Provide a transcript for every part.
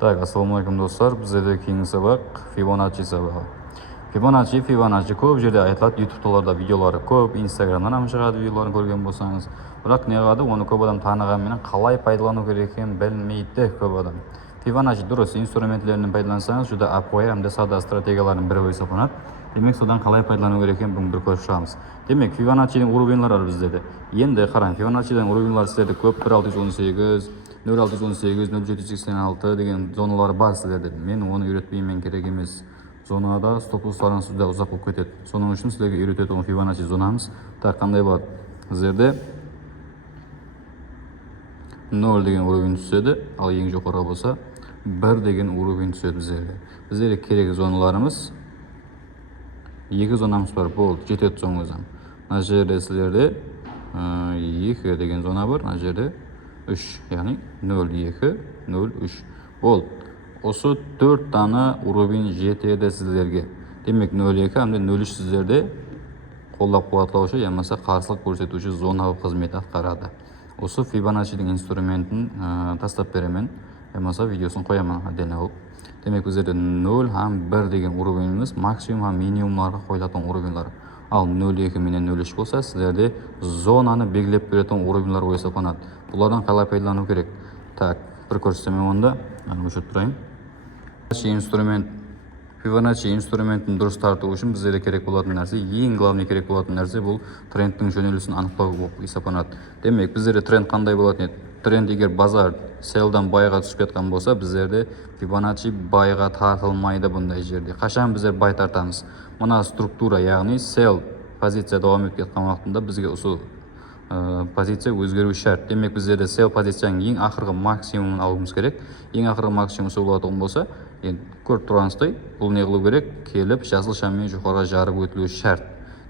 Так, ассалаумалейкум достар. Біздерде кейінгі сабақ Fibonacci сабағы. Fibonacci көп жерде айтылады, YouTube-таларда видеолары көп, Instagram-нан ham шығады видеоларын көрген болсаңыз. Бірақ не қылады, оны көп адам танығанымен қалай пайдалану керек екенін білмейді көп адам. Fibonacci дұрыс инструментлерін пайдалансаңыз, жүдә апоя һәм сауда стратегияларының бірі есептелінеді. Демек, содан қалай пайдалану керек екенін бүгін бір көріп шығамыз. Демек, Fibonacci'дің уровеньлары бар біздерде. Енді қараң, Fibonacci'дің уровеньлары сіздерде көп, 1618, 0618, 0786 деген зоналары бар сіздерде. Мен оны үйретпеймін, керек емес. Зонада стоп-лосстарың сізде ұзақ болып кетеді. Соның үшін сіздерге үйрететін Fibonacci зонамыз. Так, қандай болады? Сіздерде 0 деген уровень түседі, ал ең жоғары болса 1 деген уровень түседі біздерге. Біздерге керек зоналарымыз екі зонамыз бар, болды, жетеді соңымыздан. Мына жерде сіздерде 2 деген зона бар, мына жерде 3, яғни 0, 2, 0, 3. Болды. Осы 4 таны уровень жетеді сіздерге. Демек 0,2 әмде 0,3 сіздерде қолдап қуатлаушы, ямаса қарсылық көрсетуші зона болып қызмет атқарады. Осы Fibonacci'дің инструментін тастап беремін, ямаса видеосын қоямын отдельно алып. Демек біздерде 0 һәм 1 деген уровеніміз максимум һәм минимумларға қойылатын уровеньлар. Ал 0,2 менен 0,3 болса, сіздерде зонаны белгілеп беретін уровеньлар есептелінеді. Бұлардан қалай пайдалану керек? Так, бір көрсетемін онда, өшіріп тұрайын. Fibonacci инструментін дұрыс тарту үшін біздерге керек болатын нәрсе, ең главный керек болатын нәрсе бұл трендтің жөнелісін анықтау болып есептелінеді. Демек, біздерде тренд қандай болатын еді? Тренд егер базар селдан байға түсіп кеткен болса, біздерде Fibonacci байға тартылмайды бұндай жерде. Қашан біздер бай тартамыз? Мына структура, яғни сел позиция давам етіп кеткен уақытында бізге осы позиция өзгеру шарт. Демек, біздерде сел позицияның ең ақырғы максимумын алуымыз керек. Ең ақырғы максимум сол болатын болса, енді көріп тұрғаныңыздай, бұл не қылу керек? Келіп жасыл шаммен жоғарыға жарып өтілуі шарт.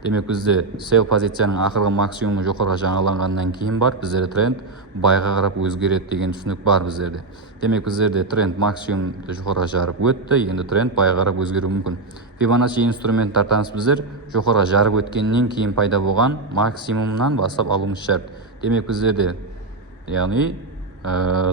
Демек, бізде сел позицияның ақырғы максимумы жоғарыға жаңаланғаннан кейін бар, біздерде тренд байға қарап өзгереді деген түсінік бар біздерде. Демек, біздерде тренд максимумды жоғарыға жарып өтті, енді тренд байға қарап өзгеруі мүмкін. Fibonacci инструмент тартамыз біздер жоғарыға жарып өткеннен кейін пайда болған максимумнан бастап алуымыз шарт. Демек, біздерде яғни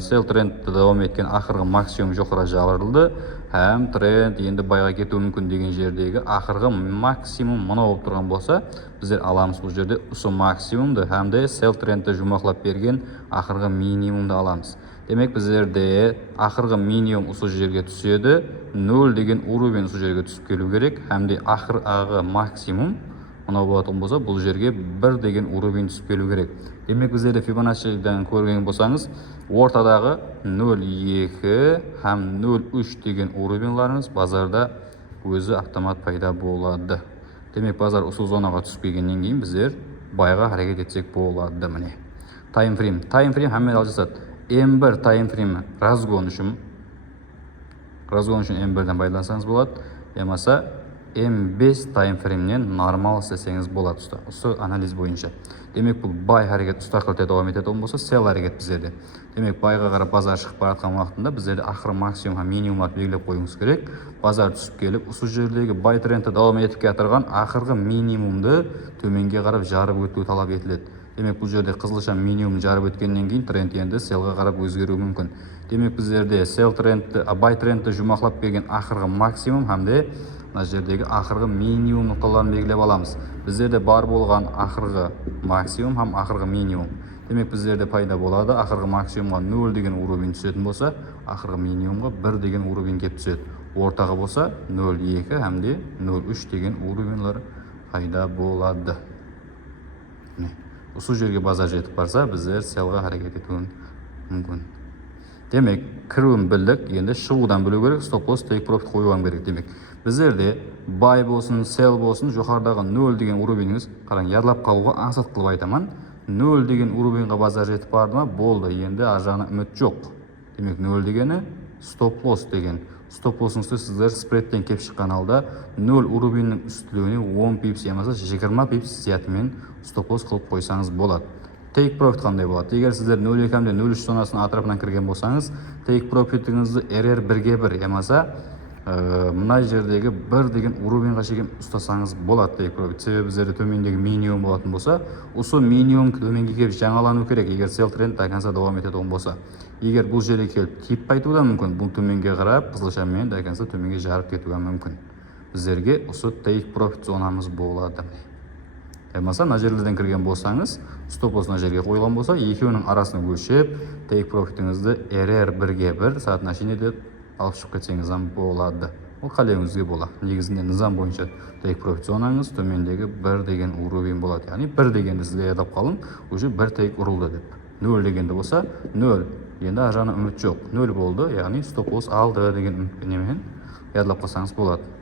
сел трендті давам еткен ақырғы максимум жоғарыға жарылды, һәм тренд енді байға кетуі мүмкін деген жердегі ақырғы максимум мынау болып тұрған болса, біздер аламыз бұл жерде осы максимумды һәм де сел трендті жұмақлап берген ақырғы минимумды аламыз. Демек, біздерде ақырғы минимум осы жерге түседі, 0 деген уровень осы жерге түсіп келу керек, һәм де ақырғы максимум мынау болатын болса, бұл жерге 1 деген уровень түсіп келу керек. Демек, біздерде Fibonacci'дан көрген болсаңыз, ортадағы 0,2 һәм 0,3 деген уровеньларыңыз базарда өзі автомат пайда болады. Демек, базар осы зонаға түсіп келгеннен кейін біздер байға харекет етсек болады. Міне. Таймфрейм һәммен алжасады. M1 таймфрейм разгон үшін M1-ден пайдалансаңыз болады. Ямаса M5 таймфреймнен нормал істесеңіз болады осы анализ бойынша. Демек, бұл бай харекет ұстақылты давам етеді болса, сел харекет біздерде. Демек, байға қарап базар шығып баратқан уақытында біздерде ақыры максимум һәм минимумларды белгілеп қоюымыз керек. Базар түсіп келіп, осы жердегі бай трендті давам етіп келе ақырғы минимумды төменге қарап жарып өту талап етіледі. Демек, бұл жерде қызылша минимум жарып өткеннен кейін тренд енді селға қарап өзгеруі мүмкін. Демек, біздерде бай трендті жұмақлап берген ақырғы максимум һәм де мына жердегі ақырғы минимум нұқталарын белгілеп аламыз. Біздерде бар болған ақырғы максимум һәм ақырғы минимум. Демек, біздерде пайда болады, ақырғы максимумға 0 деген уровень түсетін болса, ақырғы минимумға 1 деген уровень кеп түседі. Ортаға болса 0,2 һәм де 0,3 деген уровеньлар пайда болады. Осы жерге базар жетіп барса, біздер селға харекет етуін мүмкін. Демек, кіруін білдік, енді шығудан білу керек, стоп-лосс, тейк профит қойуан керек. Демек, біздерде бай болсын, сел болсын, жоғарыдағы 0 деген уровеніңіз, қараң, ярлап қалуға ансат қылып айтаман, 0 деген уровенға базар жетіп барды ма, болды, енді аржағына үміт жоқ. Демек, 0 дегені стоп-лосс деген. Стоп-лоссыңызды сіздер спредтен кеп шыққан алда 0 уровеннің үстілуіне 10 пипс, ямаса 20 пипс сиятымен стоп-лосс қылып қойсаңыз болады. Take profit қандай болады? Егер сіздер 0,2 һәм 0,3 зонасының атырапынан кірген болсаңыз, take profitіңізді RR 1-1, ямаса мына жердегі 1 деген уровенға шейін ұстасаңыз болады take profit. Себебі біздерде төмендегі минимум болатын болса, осы минимум төменге келіп жаңалану керек, егер сел тренд до конца давам ететін болса. егер бұл жерге келіп тиіп қайтуы да мүмкін. Бұл төменге қарап қызылшамен дайканса төменге жарып кетуі мүмкін. Біздерге осы take profit зонамыз болады. Болмаса мына жерлерден кірген болсаңыз, стоп лосс мына жерге қойылған болса, екеуінің арасын өлшеп, take profitіңізді RR 1-1 сағатына шейін алып шығып кетсеңіз болады. Ол қалауыңызге болады. Негізінде низам бойынша take profit зонаңыз төмендегі 1 деген уровень болады. Яғни 1 дегенді сізге ядап қалың, уже 1 take ұрылды деп. 0 дегенде болса 0. Енді ажаны үміт жоқ. 0 болды, яғни стоп лосс алды деген үміткенемен ядылап қалсаңыз болады.